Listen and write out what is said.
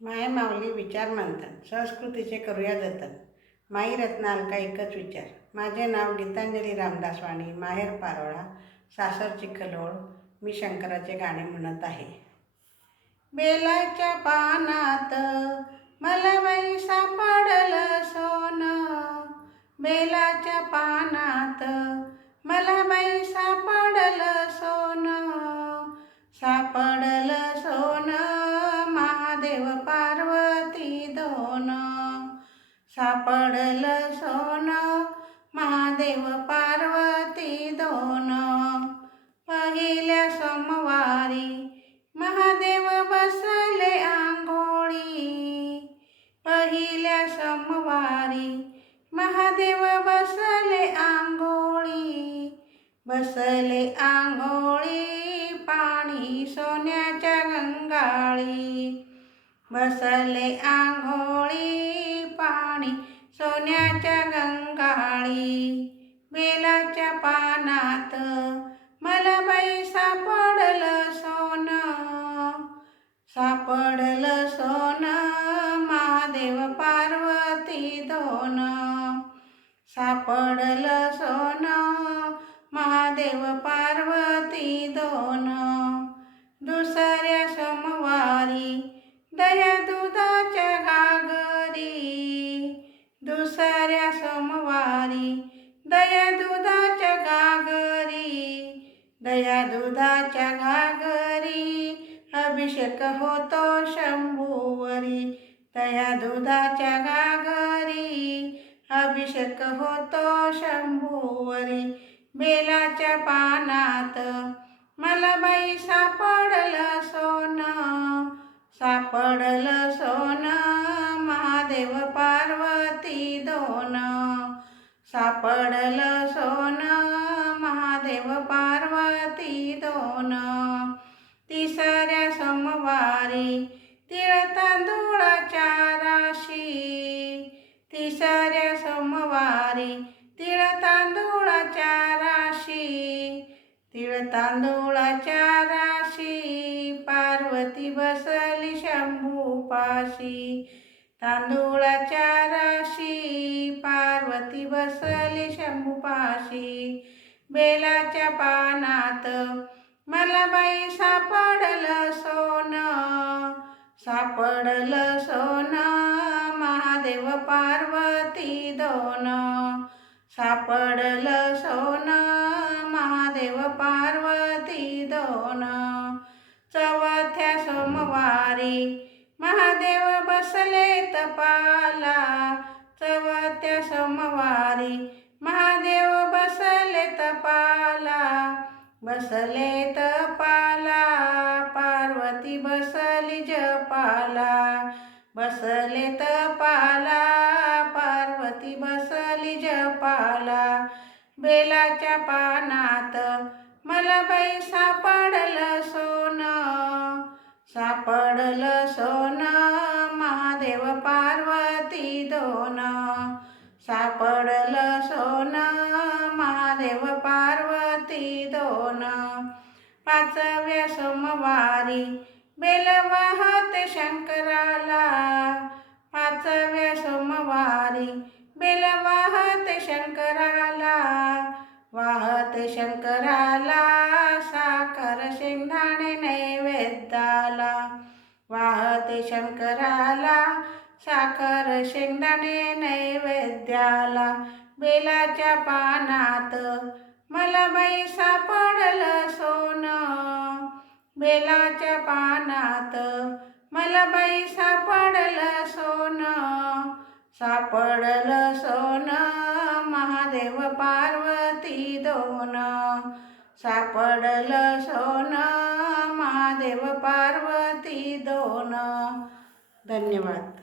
माय माऊली विचार मंथन संस्कृतीचे करूया जतन. माई रत्ना अलका एकच विचार. माझे नाव गीतांजली रामदास वाणी, माहेर पारोळा, सासर चिखलोळ. मी शंकराचे गाणे म्हणत आहे. बेलाच्या पानात मला बाई सापडलं सोनं, बेलाच्या पानात मला बाई सापडलं सोनं, सापडलं सोनं महादेव पार्वती दोन, सापडलं सोनं महादेव पार्वती दोन. पहिल्या सोमवारी महादेव बसले आंघोळी, पहिल्या सोमवारी महादेव बसले आंघोळी, बसले आंघोळी पाणी सोन्याच्या गंगाळी, बसले आंघोळी पाणी सोन्याच्या गंगाळी. बेलाच्या पानात मला बाई सापडलं सोनं, सापडलं सोनं महादेव पार्वती दोन, सापडलं सोनं महादेव पार्वती दोन. दुसऱ्या सोमवारी दह्या दुधाच्या घागरी, दुसऱ्या सोमवारी दह्या दुधाच्या घागरी, दह्या दुधाच्या घागरी अभिषेक होतो शंभूवरी, दह्या दुधाच्या घागरी अभिषेक होतो शंभूवरी. बेलाच्या पानात मला बाई सापडलं सोनं, सापडलं सोनं महादेव पार्वती दोन, सापडलं सोनं महादेव पार्वती दोन. तिसऱ्या सोमवारी तिळ तांदूळाच्या राशी, तिसऱ्या सोमवारी तिळ तांदूळाच्या राशी, तिळ तांदूळाच्या राशी पार्वती बसली शंभूपाशी, तांदूळाच्या राशी पार्वती बसली शंभूपाशी. बेलाच्या पानात मला बाई सापडलं सोनं, सापडलं सोनं महादेव पार्वती दोन, सापडलं सोनं महादेव पार्वती दोन. चौथ्या सोमवारी महादेव बसले तपाला, चौथ्या सोमवारी महादेव बसले तपाला, बसले तपाला पार्वती बसली जपाला, बसले तपाला पार्वती बसली जपाला. बेलाच्या पानात मला बाई सापडलं सोनं, सापडलं सोनं महादेव पार्वती दोन, सापडलं सोनं महादेव पार्वती दोन. पाचव्या सोमवारी बेल वाहत शंकराला, पाचव्या सोमवारी बेल वाहत शंकराला, वाहत शंकराला साखर शेंगदाणे नैवेद्याला, वाहत शंकराला साखर शेंगदाणे नैवेद्याला. बेलाच्या पानात मला बाई सापडलं सोनं, बेलाच्या पानात मला बाई सापडलं सोनं, सापडलं सोनं महादेव पार्वती दोन, सापडलं सोनं महादेव पार्वती दोन. धन्यवाद.